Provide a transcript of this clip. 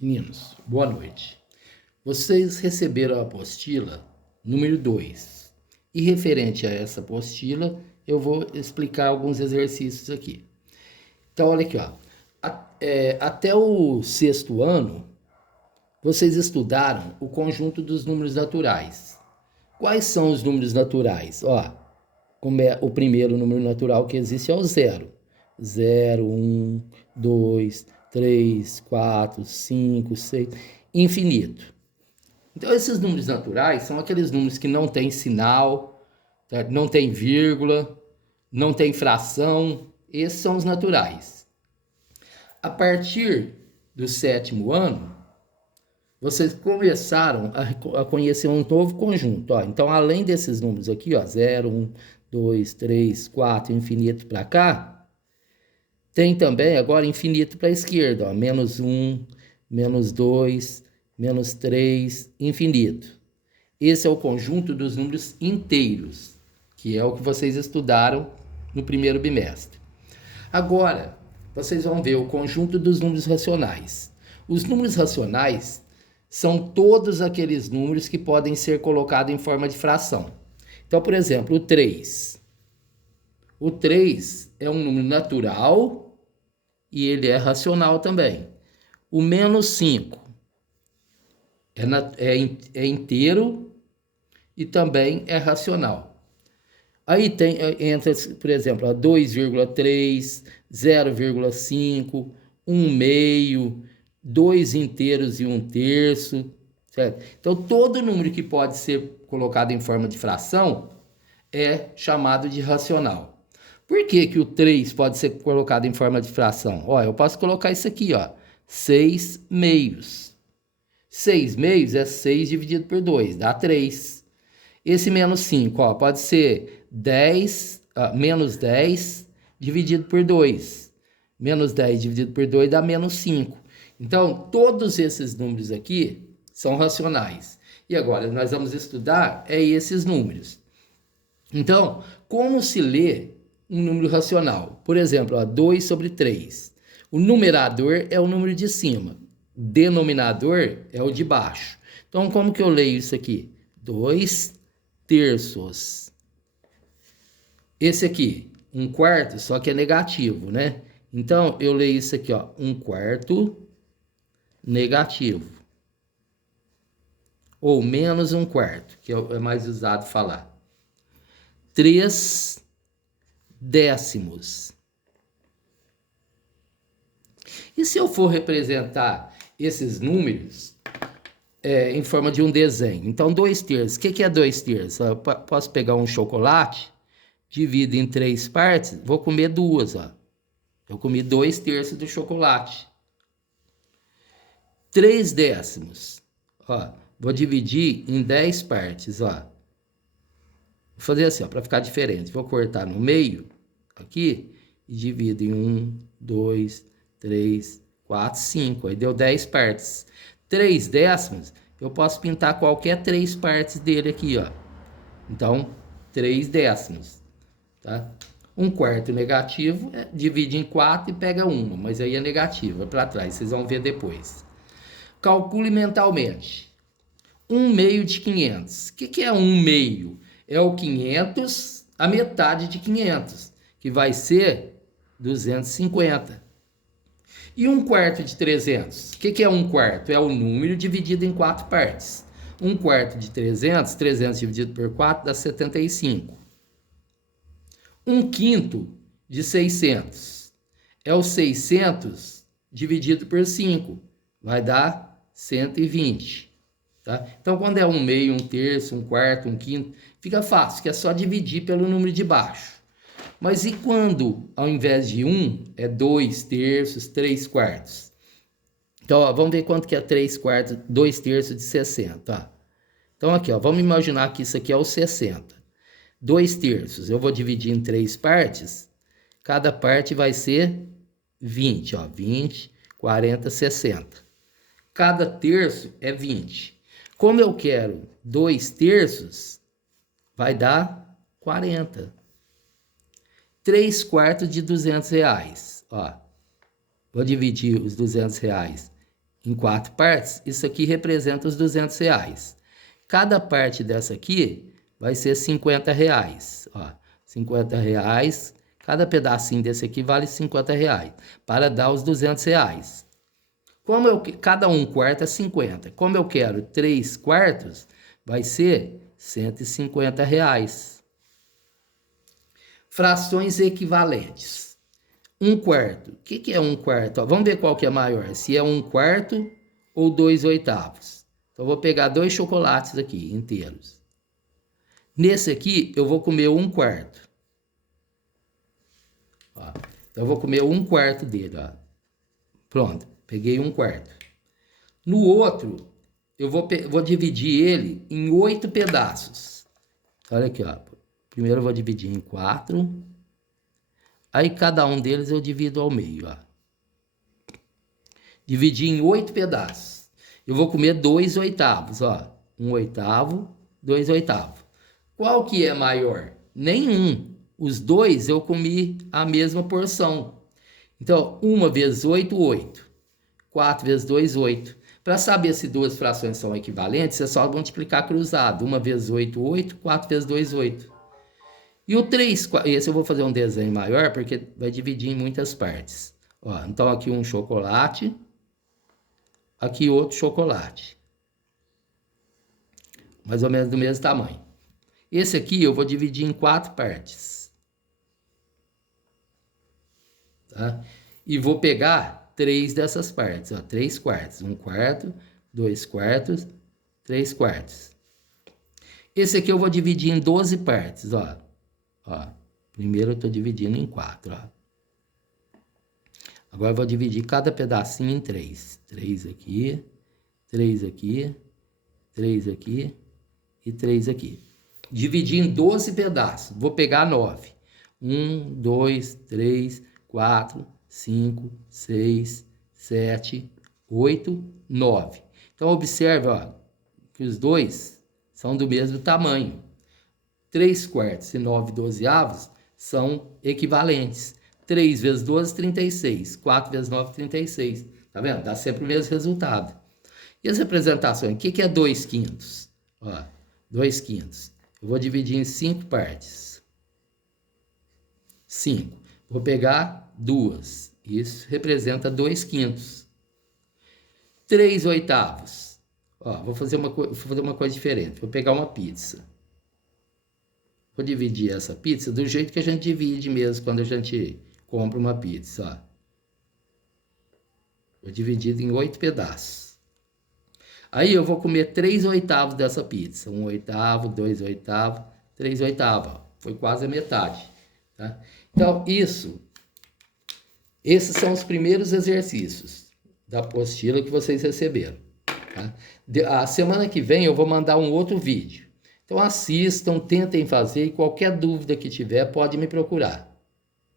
Meninos, boa noite. Vocês receberam a apostila número 2. E referente a essa apostila, eu vou explicar alguns exercícios aqui. Então, olha aqui, ó. Até o 6º ano, vocês estudaram o conjunto dos números naturais. Quais são os números naturais? Ó, como é o primeiro número natural que existe é o zero. 0, 1, 2, 3, 4, 5, 6, infinito. Então, esses números naturais são aqueles números que não tem sinal, certo? Não tem vírgula, não tem fração. Esses são os naturais. A partir do 7º ano, vocês começaram a conhecer um novo conjunto. Ó. Então, além desses números aqui, ó, 0, 1, 2, 3, 4, infinito para cá, tem também agora infinito para a esquerda, ó, menos 1, menos 2, menos 3, infinito. Esse é o conjunto dos números inteiros, que é o que vocês estudaram no primeiro bimestre. Agora, vocês vão ver o conjunto dos números racionais. Os números racionais são todos aqueles números que podem ser colocados em forma de fração. Então, por exemplo, o 3. O 3 é um número natural e ele é racional também. O menos 5 é inteiro e também é racional. Aí entra, por exemplo, a 2,3, 0,5, 1 meio, 2 inteiros e 1 terço, certo? Então, todo número que pode ser colocado em forma de fração é chamado de racional. Por que o 3 pode ser colocado em forma de fração? Ó, eu posso colocar isso aqui, ó, 6 meios. 6 meios é 6 dividido por 2, dá 3. Esse menos 5, ó, pode ser menos 10 dividido por 2. Menos 10 dividido por 2 dá menos 5. Então, todos esses números aqui são racionais. E agora, nós vamos estudar esses números. Então, como se lê um número racional? Por exemplo, ó, 2 sobre 3. O numerador é o número de cima. Denominador é o de baixo. Então, como que eu leio isso aqui? 2 terços. Esse aqui, 1/4, só que é negativo, né? Então, eu leio isso aqui, ó, 1/4 negativo. Ou menos 1/4, que é mais usado falar. 3 décimos. E se eu for representar esses números em forma de um desenho? Então, 2 terços. O que é 2 terços? Eu posso pegar um chocolate, divido em 3 partes, vou comer 2. Ó. Eu comi 2 terços do chocolate. 3 décimos. Ó, vou dividir em 10 partes. Ó. Vou fazer assim, para ficar diferente. Vou cortar no meio, aqui, e divido em 1, 2, 3, 4, 5. Aí deu 10 partes. 3 décimos, eu posso pintar qualquer 3 partes dele aqui, ó. Então, 3 décimos, tá? 1/4 negativo, divide em 4 e pega 1, mas aí é negativo, é para trás, vocês vão ver depois. Calcule mentalmente. 1 meio de 500. O que é 1 meio? É o 500, a metade de 500, que vai ser 250. E 1/4 de 300? O que é 1/4? É o número dividido em 4 partes. 1/4 de 300, 300 dividido por 4 dá 75. 1/5 de 600 é o 600 dividido por 5, vai dar 120. Tá? Então, quando é 1 meio, 1 terço, 1/4, 1/5, fica fácil, que é só dividir pelo número de baixo. Mas e quando, ao invés de 1, é 2 terços, 3 quartos? Então, ó, vamos ver quanto que é 3 quartos, 2 terços de 60. Ó. Então, aqui, ó, vamos imaginar que isso aqui é o 60. 2 terços, eu vou dividir em 3 partes. Cada parte vai ser 20, ó, 20, 40, 60. Cada terço é 20. Como eu quero 2 terços, vai dar 40. 3 quartos de R$200. Ó, vou dividir os R$200 em 4 partes, isso aqui representa os R$200. Cada parte dessa aqui vai ser R$50. Ó, R$50. Cada pedacinho desse aqui vale R$50 para dar os R$200. Cada um quarto é 50. Como eu quero 3 quartos, vai ser R$150. Frações equivalentes. 1/4. O que é 1/4? Vamos ver qual que é maior. Se é 1/4 ou 2/8. Então, eu vou pegar 2 chocolates aqui, inteiros. Nesse aqui, eu vou comer 1/4. Ó, então, eu vou comer 1/4 dele. Ó. Pronto, peguei 1/4. No outro, eu vou dividir ele em 8 pedaços. Olha aqui, ó. Primeiro eu vou dividir em 4. Aí cada um deles eu divido ao meio, ó. Dividi em 8 pedaços. Eu vou comer 2/8, ó. 1/8, 2/8. Qual que é maior? Nenhum. Os dois eu comi a mesma porção. Então, 1 vezes 8, 8. 4 vezes 2, 8. Para saber se duas frações são equivalentes, é só multiplicar cruzado. 1 vezes 8, 8. 4 vezes 2, 8. E o 3, esse eu vou fazer um desenho maior, porque vai dividir em muitas partes. Ó, então, aqui um chocolate. Aqui outro chocolate. Mais ou menos do mesmo tamanho. Esse aqui eu vou dividir em 4 partes. Tá? E vou pegar 3 dessas partes. Ó, 3 quartos. 1/4, 2 quartos, 3 quartos. Esse aqui eu vou dividir em 12 partes. Ó. Primeiro eu estou dividindo em 4. Ó. Agora eu vou dividir cada pedacinho em 3. 3 aqui, 3 aqui, 3 aqui e 3 aqui. Dividir em 12 pedaços. Vou pegar 9. 1, 2, 3, 4, 5, 6, 7, 8, 9. Então, observe, ó, que os dois são do mesmo tamanho. 3 quartos e 9 dozeavos são equivalentes. 3 vezes 12, 36. 4 vezes 9, 36. Tá vendo? Dá sempre o mesmo resultado. E as representações? O que é 2/5? Ó, 2/5. Eu vou dividir em 5 partes. 5. Vou pegar 2. Isso representa 2/5. 3/8. Ó, vou fazer uma coisa diferente. Vou pegar uma pizza. Vou dividir essa pizza do jeito que a gente divide mesmo quando a gente compra uma pizza. Ó. Vou dividir em 8 pedaços. Aí eu vou comer 3/8 dessa pizza. 1/8, 2/8, 3/8. Foi quase a metade. Tá? Então, esses são os primeiros exercícios da apostila que vocês receberam. Tá? A semana que vem eu vou mandar um outro vídeo. Então assistam, tentem fazer e qualquer dúvida que tiver pode me procurar.